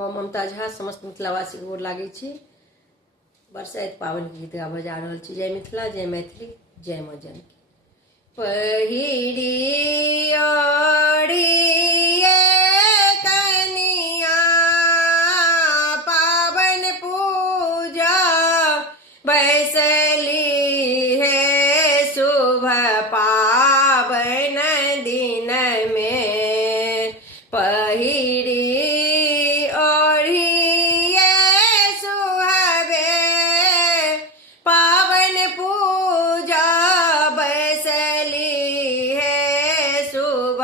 हम ममता झा समस्त मिथिलावासी के गोर लागै छी। बरसाइत पावन के गीत गाबऽ जा रहल छी। जय मिथिला, जय मैथिली, जय माँ जानकी। पहिरी ओढ़िए कनिया पावन पूजा बैसली है शुभ पावन दिन में। पहिरी ओढ़िए सुहावे पावन पूजा बैसली है शुभ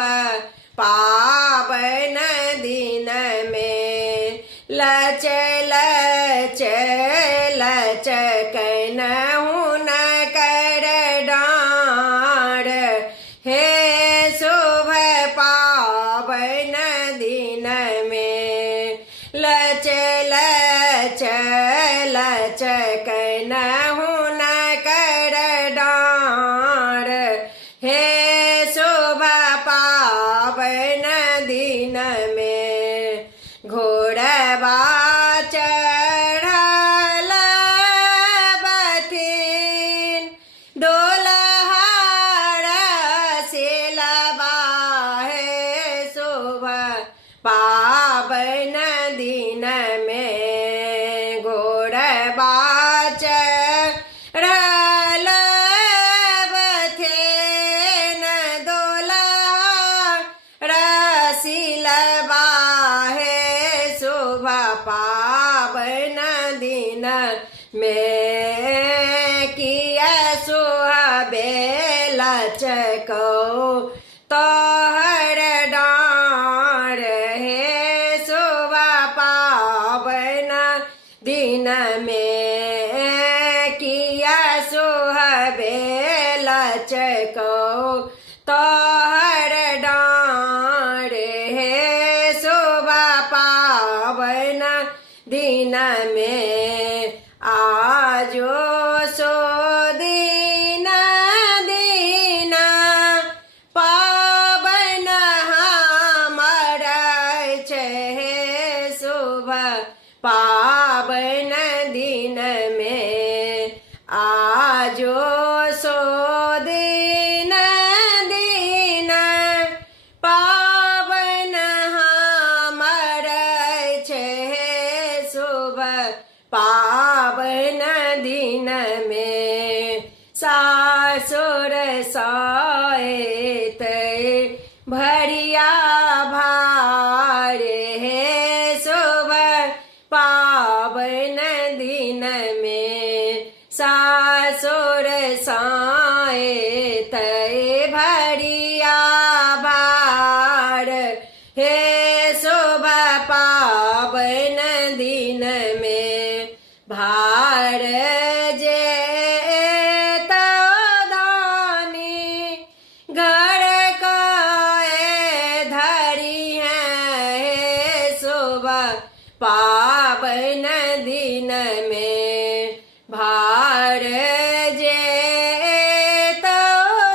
पावन दिन में। लच लच लचकनहु न कर डाँड़ हे शुभ पावन दिन में। लच लच लचकनहु न कर डाँड़ हे शुभ पावन दिन में। घोड़वा चढ़ल बथिन डोलहार सिलवा है शुभ पावन दिन में। घोड़वा चढ़ल बथिन डोलहार सिलवा है शुभ पावन दिन में। किया सुहावे लचको तोहर डाँड़ हे शुभ पावन दिन में। किया सुहावे लचको तोहर डाँड़ हे शुभ पावन दिन में। आजो सो दिन दिन पावन हमर छै शुभ पावन दिन में। आजो सो दिन दिन पावन हमर छै शुभ पावन दिन में। सासुर साएत भरिया भार है शुभ पावन दिन में। सासुर साएत भरिया भार है शुभ पावन दिन में। भार जे दानी घर का धरी है शुभ पावन दिन में। भार जे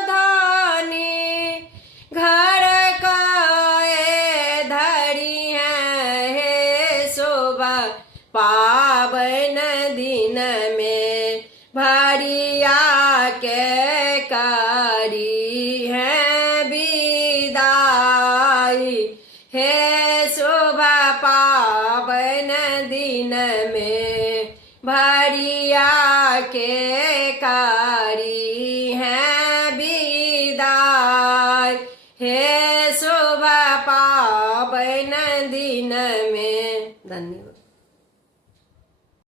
दानी घर का धरी है शुभ पावन दिन में। भरिया के कारी है विदाई है शुभ पावन दिन में। भरिया के कारी है विदाई है शुभ पावन दिन में। धन्यवाद।